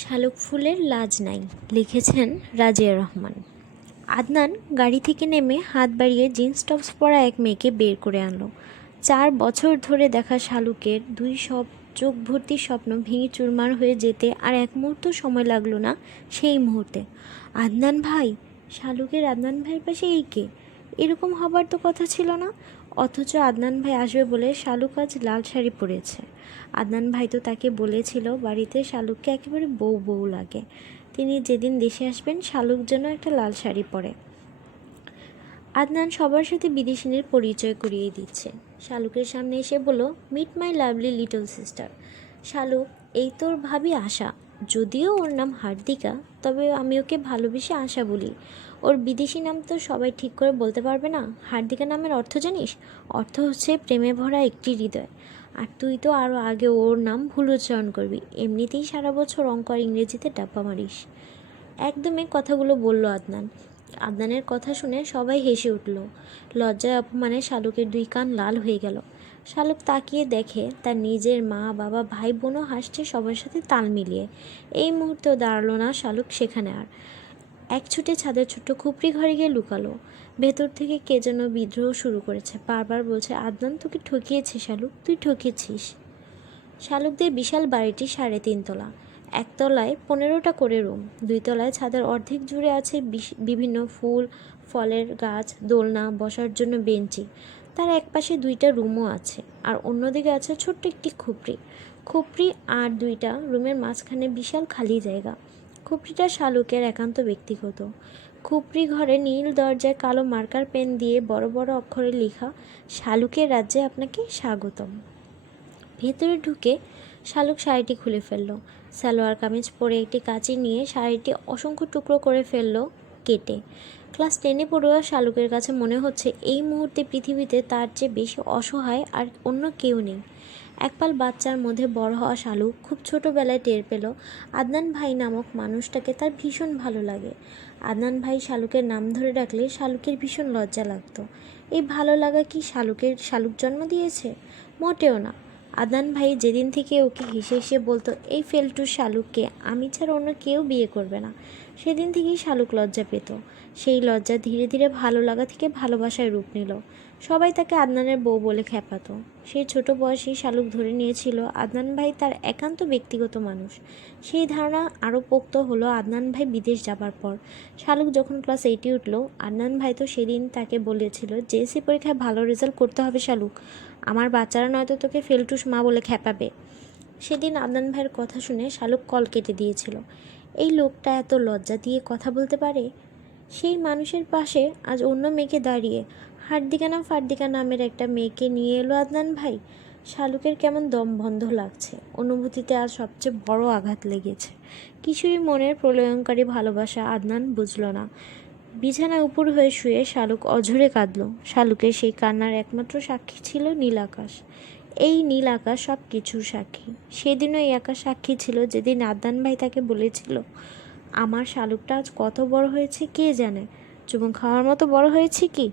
শালুক ফুলের লাজ নাই, লিখেছেন রাজিয়া রহমান। আদনান গাড়ি থেকে নেমে হাত বাড়িয়ে জিন্স টপস পরা এক মেয়েকে বের করে আনলো। 4 বছর ধরে দেখা শালুকের সব চোখ ভর্তি স্বপ্ন ভেঙে চুরমার হয়ে যেতে আর এক মুহূর্ত সময় লাগলো না। সেই মুহূর্তে আদনান ভাই, শালুকের আদনান ভাইয়ের পাশে এই কে? এরকম হবার তো কথা ছিল না। অথচ আদনান ভাই আসবে বলে শালুক আজ লাল শাড়ি পরেছে। আদনান ভাই তো তাকে বলেছিল বাড়িতে শালুককে একেবারে বউ বউ লাগে। তিনি যেদিন দেশে আসবেন শালুক যেন একটা লাল শাড়ি পরে। আদনান সবার সাথে বিদেশিনীর পরিচয় করিয়ে দিচ্ছে। শালুকের সামনে এসে বলল, meet my lovely little sister. Shaluk, এই তোর ভাবি আশা। যদিও ওর নাম হার্দিকা, তবে আমি ওকে ভালোবেসে আশা বলি। ওর বিদেশি নাম তো সবাই ঠিক করে বলতে পারবে না। হার্দিকা নামের অর্থ জানিস? অর্থ হচ্ছে প্রেমে ভরা একটি হৃদয়। আর তুই তো আরও আগে ওর নাম ভুল উচ্চারণ করবি। এমনিতেই সারা বছর অঙ্ক আর ইংরেজিতে ডাব্বা মারিস। একদমই কথাগুলো বলল আদনান। আদনানের কথা শুনে সবাই হেসে উঠল। লজ্জায় অপমানে শালুকের 2 কান লাল হয়ে গেল। শালুক তাকিয়ে দেখে তার নিজের মা বাবা ভাই বোনও হাসছে সবার সাথে তাল মিলিয়ে। এই মুহূর্তেও দাঁড়ালো না শালুক সেখানে আর। এক ছুটে ছাদের ছোট্ট খুপড়ি ঘরে গিয়ে লুকালো। ভেতর থেকে কে যেন বিদ্রোহ শুরু করেছে, বারবার বলছে, আদনান তোকে ঠকিয়েছে শালুক, তুই ঠকেছিস। শালুকদের বিশাল বাড়িটি 3.5 তলা। একতলায় 15টা করে রুম, 2 তলায় ছাদের অর্ধেক জুড়ে আছে বিভিন্ন ফুল ফলের গাছ, দোলনা, বসার জন্য বেঞ্চি। তার একপাশে 2টা রুমও আছে, আর অন্যদিকে আছে ছোট্ট একটি খুপড়ি আর 2টা রুমের মাঝখানে বিশাল খালি জায়গা। খুপড়িটা শালুকের একান্ত ব্যক্তিগত। খুপড়ি ঘরে নীল দরজায় কালো মার্কার পেন দিয়ে বড় বড় অক্ষরে লেখা, শালুকের রাজ্যে আপনাকে স্বাগতম। ভেতরে ঢুকে শালুক শাড়িটি খুলে ফেলল। সালোয়ার কামিজ পরে একটি কাঁচি নিয়ে শাড়িটি অসংখ্য টুকরো করে ফেলল কেটে। ক্লাস 10-এ পড়ুয়া শালুকের কাছে মনে হচ্ছে এই মুহূর্তে পৃথিবীতে তার চেয়ে বেশি অসহায় আর অন্য কেউ নেই। একপাল বাচ্চার মধ্যে বড় হওয়া শালুক খুব ছোটোবেলায় টের পেল আদনান ভাই নামক মানুষটাকে তার ভীষণ ভালো লাগে। আদনান ভাই শালুকের নাম ধরে ডাকলে শালুকের ভীষণ লজ্জা লাগতো। এই ভালো লাগা কি শালুক জন্ম দিয়েছে? মোটেও না। আদনান ভাই যেদিন থেকে ওকে হেসে হেসে বলতো, এই ফেলটু শালুককে আমি ছাড়া অন্য কেউ বিয়ে করবে না, সেদিন থেকেই শালুক লজ্জা পেত। সেই লজ্জা ধীরে ধীরে ভালো লাগা থেকে ভালোবাসায় রূপ নিল। সবাই তাকে আদনানের বউ বলে খেপাতো। সেই ছোট বয়সেই শালুক ধরে নিয়েছিল আদনান ভাই তার একান্ত ব্যক্তিগত মানুষ। সেই ধারণা আরও পোক্ত হলো আদনান ভাই বিদেশ যাবার পর। শালুক যখন ক্লাস 8-এ উঠল, আদনান ভাই তো সেদিন তাকে বলেছিল, জেএসসি পরীক্ষায় ভালো রেজাল্ট করতে হবে শালুক, আমার বাচ্চারা নয়তো তোকে ফেলটুস মা বলে খেপাবে। সেদিন আদনান ভাইয়ের কথা শুনে শালুক কল কেটে দিয়েছিল। এই লোকটা এত লজ্জা দিয়ে কথা বলতে পারে। সেই মানুষের পাশে আজ অন্য মেয়েকে দাঁড়িয়ে ফার্দিকা নামের একটা মেয়েকে নিয়ে এলো আদনান ভাই। শালুকের কেমন দম বন্ধ লাগছে। অনুভূতিতে আজ সবচেয়ে বড় আঘাত লেগেছে। কিশোরী মনের প্রলয়ঙ্কারী ভালোবাসা আদনান বুঝল না। বিছানায় উপর হয়ে শুয়ে শালুক অঝরে কাঁদল। শালুকের সেই কান্নার একমাত্র সাক্ষী ছিল নীল আকাশ। এই নীল আকাশ সব কিছুর সাক্ষী। সেদিনও এই আকাশ সাক্ষী ছিল যেদিন আদনান ভাই তাকে বলেছিল, আমার শালুকটা আজ কত বড় হয়েছে কে জানে, চুমু খাওয়ার মতো বড় হয়েছে কি।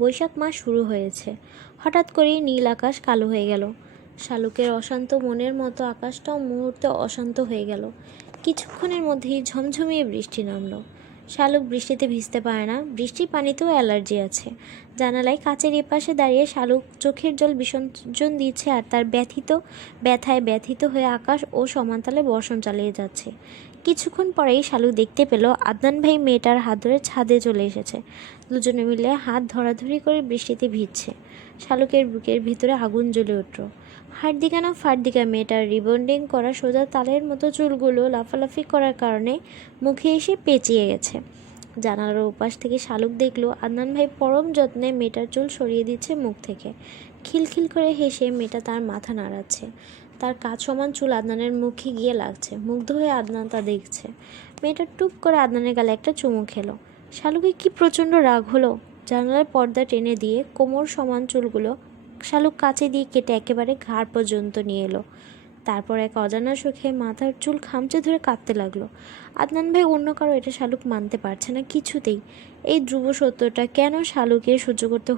বৈশাখ মাস শুরু হয়েছে। হঠাৎ করেই নীল আকাশ কালো হয়ে গেল। শালুকের অশান্ত মনের মতো আকাশটাও মুহূর্তে অশান্ত হয়ে গেল। কিছুক্ষণের মধ্যেই ঝমঝমিয়ে বৃষ্টি নামলো। শালুক বৃষ্টিতে ভিজতে পারে না, বৃষ্টির পানিতেও অ্যালার্জি আছে। জানালায় কাচের এপাশে দাঁড়িয়ে শালুক চোখের জল বিসর্জন দিচ্ছে আর তার ব্যথায় ব্যথিত হয়ে আকাশ ও সমানতালে বর্ষণ চালিয়ে যাচ্ছে। কিছুক্ষণ পরেই শালুক দেখতে পেল আদনান ভাই মেয়েটার হাত ধরে ছাদে চলে এসেছে। দুজনে মিলে হাত ধরাধরি করে বৃষ্টিতে ভিজছে। শালুকের বুকের ভিতরে আগুন জ্বলে উঠল। হার্দিকা না ফার্দিকা মেয়েটার রিবন্ডিং করা সোজা তালের মতো চুলগুলো লাফালাফি করার কারণে মুখে এসে পেঁচিয়ে গেছে। জানালার ওপাশ থেকে শালুক দেখলো আদনান ভাই পরম যত্নে মেয়েটার চুল সরিয়ে দিচ্ছে মুখ থেকে। খিলখিল করে হেসে মেয়েটা তার মাথা নাড়াচ্ছে। তার কাজ সমান চুল আদনানের মুখে গিয়ে লাগছে। মুগ্ধ হয়ে আদনান তা দেখছে। মেয়েটা টুপ করে আদনানের গালে একটা চুমু খেলো। শালুকের কি প্রচণ্ড রাগ হলো। জানালার পর্দা টেনে দিয়ে কোমর সমান চুলগুলো শালুক কাছে দিয়ে কেটে একেবারে ঘাড় পর্যন্ত নিয়ে এলো। তারপর এক অজানা সুখে মাথার চুল খামচে ধরে কাঁদতে লাগলো। আদনান ভাই অন্য কারো এটা শালুক মানতে পারছে না কিছুতেই। এই ধ্রুব সত্যটা কেন শালুকের সহ্য করতে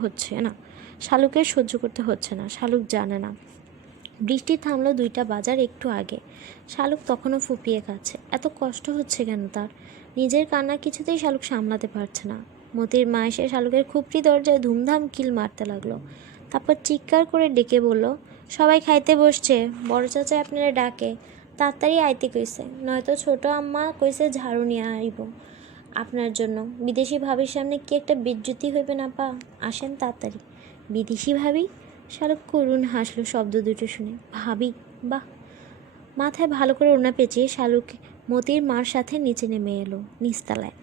হচ্ছে না। শালুক জানে না। বৃষ্টি থামলো 2টা বাজার একটু আগে। শালুক তখনও ফুপিয়ে খাচ্ছে। এত কষ্ট হচ্ছে কেন তার? নিজের কান্না কিছুতেই শালুক সামলাতে পারছে না। মতির মা এসে শালুকের খুপড়ি দরজায় ধুমধাম কিল মারতে লাগলো। তারপর চিৎকার করে ডেকে বলল, সবাই খাইতে বসছে, বড় চাচা আপনারা ডাকে, তাড়াতাড়ি আইতে কইছে, নয়তো ছোট আম্মা কইছে ঝাড়ু নিয়ে আইব আপনার জন্য। বিদেশি ভাবির সামনে কি একটা বেজ্জতি হইবে না পা? আসেন তাড়াতাড়ি। বিদেশি ভাবি? শালুক করুণ হাসলো শব্দ দুটো শুনে। ভাবি? বাহ! মাথায় ভালো করে ওড়না পেঁচিয়ে শালুক মতির মার সাথে নিচে নেমে এলো নিচতলায়।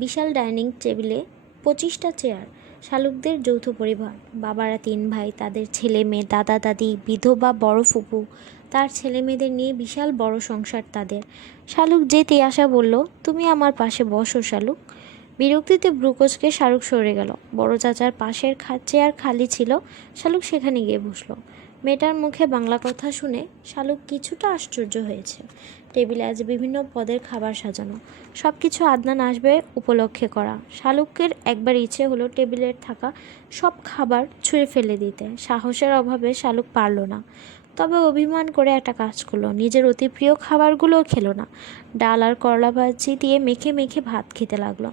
বিশাল ডাইনিং টেবিলে 25টা চেয়ার। শালুকদের যৌথ পরিবার, বাবারা 3 ভাই, তাদের ছেলে মেয়ে, দাদা দাদি, বিধবা বড় ফুপু, তার ছেলে মেয়েদের নিয়ে বিশাল বড় সংসার তাদের। শালুক যেতে আসা বলল, তুমি আমার পাশে বসো শালুক। বিরক্তিতে ব্রুকোচকে শালুক সরে গেল। বড় চাচার পাশের চেয়ার খালি ছিল, শালুক সেখানে গিয়ে বসলো। মেয়েটার মুখে বাংলা কথা শুনে শালুক কিছুটা আশ্চর্য হয়েছে। টেবিলে আজ বিভিন্ন পদের খাবার সাজানো, সব কিছু আদনান আসবে উপলক্ষে করা। শালুকের একবার ইচ্ছে হলো টেবিলের থাকা সব খাবার ছুঁড়ে ফেলে দিতে। সাহসের অভাবে শালুক পারল না। তবে অভিমান করে একটা কাজ করলো, নিজের অতি প্রিয় খাবারগুলোও খেলো না। ডাল আর করলা ভাজি দিয়ে মেখে মেখে ভাত খেতে লাগলো।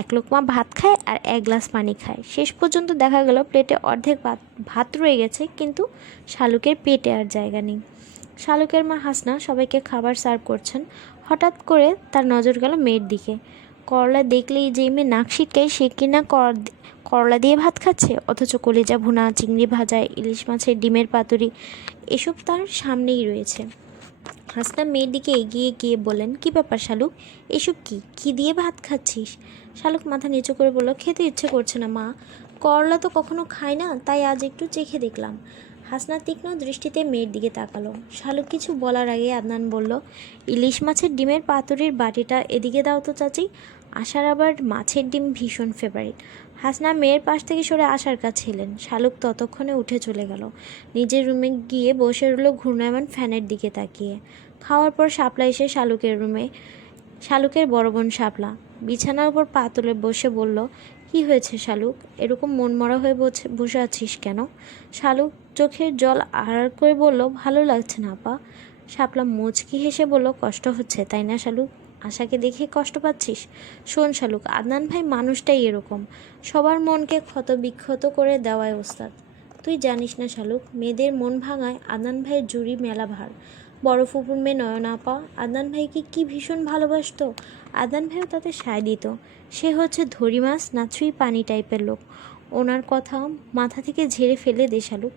এক লোকমা ভাত খায় আর 1 গ্লাস পানি খায়। শেষ পর্যন্ত দেখা গেল প্লেটে অর্ধেক ভাত রয়ে গেছে, কিন্তু শালুকের পেটে আর জায়গা নেই। শালুকের মা হাসনা সবাইকে খাবার সার্ভ করছেন। হঠাৎ করে তার নজর গেল মেয়ের দিকে। করলা দেখলেই যে মেয়ে নাক সিটকায়, সে কিনা করলা দিয়ে ভাত খাচ্ছে, অথচ কলিজা ভুনা, চিংড়ি ভাজা, ইলিশ মাছের ডিমের পাতুরি এসব তার সামনেই রয়েছে। হাসনা মেয়ের দিকে এগিয়ে গিয়ে বললেন, কী ব্যাপার শালুক, এসব কী দিয়ে ভাত খাচ্ছিস? শালুক মাথা নিচু করে বলল, খেতে ইচ্ছে করছে না মা, করলা তো কখনো খাই না, তাই আজ একটু চেখে দেখলাম। হাসনা তীক্ষ্ণ দৃষ্টিতে মেয়ের দিকে তাকালো। শালুক কিছু বলার আগে আদনান বলল, ইলিশ মাছের ডিমের পাতুরির বাটিটা এদিকে দাও তো চাচি। আশার আবার মাছের ডিম ভীষণ ফেভারিট। হাসনা মেয়ের পাশ থেকে সরে আশার কাছে এলেন। শালুক ততক্ষণে উঠে চলে গেল। নিজের রুমে গিয়ে বসে রইল ঘূর্ণায়মান ফ্যানের দিকে তাকিয়ে। খাওয়ার পর শাপলা এসে শালুকের বড় বোন শাপলা বিছানার উপর পা তুলে বসে বলল, কি হয়েছে শালুক, এরকম মনমরা হয়ে বসে আছিস কেন? শালুক চোখের জল আড়াল করে বলল, ভালো লাগছে না আপা। শাপলা মুচকি হেসে বলল, কষ্ট হচ্ছে তাই না শালুক? আশাকে দেখে কষ্ট পাচ্ছিস? শোন শালুক, আদনান ভাই মানুষটাই এরকম, সবার মনকে ক্ষত বিক্ষত করে দেওয়ায় ওস্তাদ। তুই জানিস না শালুক, মেয়েদের মন ভাঙায় আদনান ভাইয়ের জুড়ি মেলা ভার। বড় ফুপুর মেয়ে নয়না আপা আদনান ভাইকে কি ভীষণ ভালোবাসতো। আদনান ভাইও তাতে সায় দিত। সে হচ্ছে ধরি মাছ না ছুঁই পানি টাইপের লোক। ওনার কথা মাথা থেকে ঝেড়ে ফেলে দে শালুক।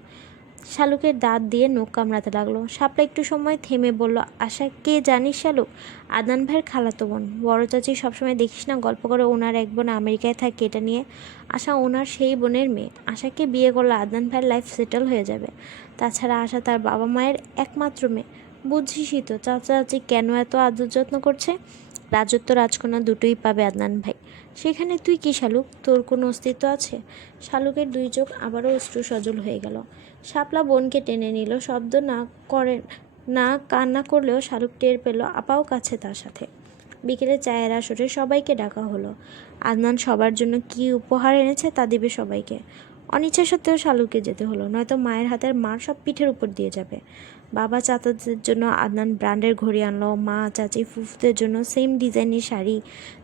শালুকের দাঁত দিয়ে নখ কামড়াতে লাগলো। শাপলা একটু সময় থেমে বলল, আশা কে জানিস শালুক? আদনান ভাইয়ের খালাতো বোন। বড় চাচি সবসময় দেখিস না গল্প করে ওনার এক বোন আমেরিকায় থাকে, এটা নিয়ে। আশা ওনার সেই বোনের মেয়ে। আশাকে বিয়ে করলে আদনান ভাইয়ের লাইফ সেটেল হয়ে যাবে। তাছাড়া আশা তার বাবা মায়ের একমাত্র মেয়ে। বুঝছিসই তো চাচা চাচি কেন এত আদর যত্ন করছে। রাজত্ব রাজকন্যা দুটোই পাবে আদনান ভাই। সেখানে তুই কি শালুক, তোর কোনো অস্তিত্ব আছে? শালুকের 2 চোখ আবারও অশ্রু সজল হয়ে গেল। শাপলা বোনকে টেনে নিল। শব্দ না কান্না করলেও শালুক টের পেল আপাও কাছে তার সাথে। বিকেলে চায়ের আসরে সবাইকে ডাকা হলো। আদনান সবার জন্য কি উপহার এনেছে তা দেবে সবাইকে। অনিচ্ছা সত্ত্বেও শালুকে যেতে হলো, নয়তো মায়ের হাতের মার সব পিঠের উপর দিয়ে যাবে। বাবা চাচাদের জন্য আদনান ব্র্যান্ডের ঘড়ি আনলো, মা চাচি ফুফুদের জন্য সেম ডিজাইনের শাড়ি,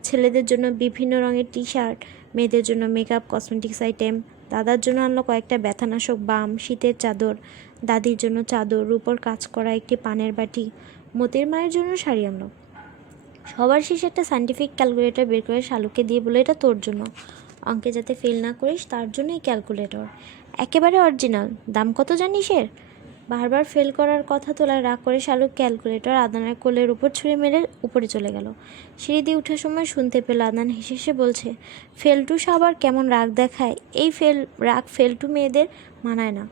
ছেলেদের জন্য বিভিন্ন রঙের টি শার্ট, মেয়েদের জন্য মেকআপ কসমেটিক্স আইটেম, দাদার জন্য আনলো কয়েকটা ব্যথানাশক বাম, শীতের চাদর, দাদির জন্য চাদর, রূপোর কাজ করা একটি পানের বাটি, মতির মায়ের জন্য শাড়ি আনলো। সবার শেষে একটা সায়েন্টিফিক ক্যালকুলেটর বের করে শালুকে দিয়ে বলে, এটা তোর জন্য, অঙ্কে যাতে ফেল না করিস তার জন্য এই ক্যালকুলেটর, একেবারে অরিজিনাল। দাম কত জানিস এর? বারবার ফেল করার কথা তোলায় রাগ করে শালুক ক্যালকুলেটর আদনানের কোলের উপর ছুঁড়ে মেরে উপরে চলে গেল। সিঁড়ি দিয়ে ওঠার সময় শুনতে পেল আদনান হেসে হেসে বলছে, ফেলটু আবার কেমন রাগ দেখায়, এই রাগ ফেলটু মেয়েদের মানায় না।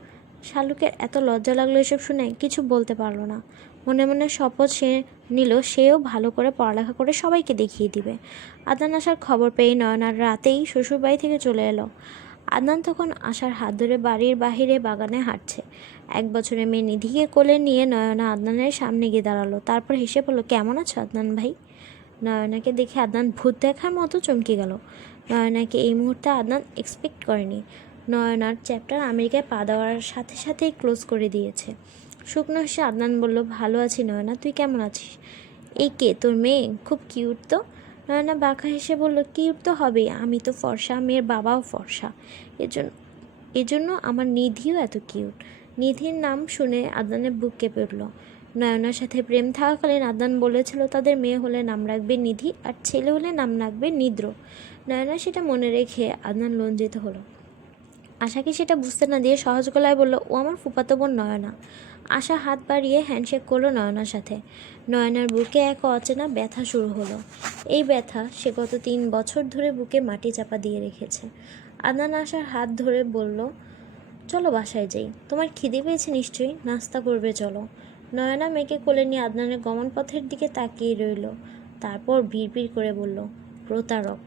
শালুকের এত লজ্জা লাগলো এসব শুনে, কিছু বলতে পারলো না। মনে মনে শপথ সে নিল সেও ভালো করে পড়ালেখা করে সবাইকে দেখিয়ে দিবে। আদনান আসার খবর পেয়ে নয়নার রাতেই শ্বশুরবাড়ি থেকে চলে এলো। আদনান তখন আশার হাত ধরে বাড়ির বাহিরে বাগানে হাঁটছে। 1 বছরের মেয়ে নিধিকে কোলে নিয়ে নয়না আদনানের সামনে গিয়ে দাঁড়ালো। তারপর হেসে বলল, কেমন আছো আদনান ভাই? নয়নাকে দেখে আদনান ভূত দেখার মতো চমকে গেল। নয়নাকে এই মুহূর্তে আদনান এক্সপেক্ট করেনি। নয়নার চ্যাপ্টার আমেরিকায় পা দেওয়ার সাথে সাথেই ক্লোজ করে দিয়েছে। শুকনো হেসে আদনান বলল, ভালো আছি নয়না, তুই কেমন আছিস? এই কে, তোর মেয়ে? খুব কিউট তো। নয়না বাঁকা হেসে বলল, কিউট তো হবেই, আমি তো ফর্সা, মেয়ের বাবাও ফর্সা, এজন্য এজন্য আমার নিধিও এত কিউট। নিধির নাম শুনে আদনানের বুক কেঁপে উঠল। নয়নার সাথে প্রেম থাকাকালীন আদনান বলেছিল তাদের মেয়ে হলে নাম রাখবে নিধি আর ছেলে হলে নাম রাখবে নিদ্র। নয়না সেটা মনে রেখে আদনান লজ্জিত হলো। আশাকে সেটা বুঝতে না দিয়ে সহজ গলায় বলল, ও আমার ফুফাতো বোন নয়না। আশা হাত বাড়িয়ে হ্যান্ডশেক করলো নয়নার সাথে। নয়নার বুকে এক অচেনা ব্যথা শুরু হলো। এই ব্যথা সে গত 3 বছর ধরে বুকে মাটি চাপা দিয়ে রেখেছে। আদনান আশার হাত ধরে বলল, চলো বাসায় যাই, তোমার খিদে পেয়েছে নিশ্চয়ই, নাস্তা করবে চলো। নয়না মেয়েকে কোলে নিয়ে আদনানের গমন পথের দিকে তাকিয়ে রইল, তারপর বিড়বিড় করে বলল, প্রতারক।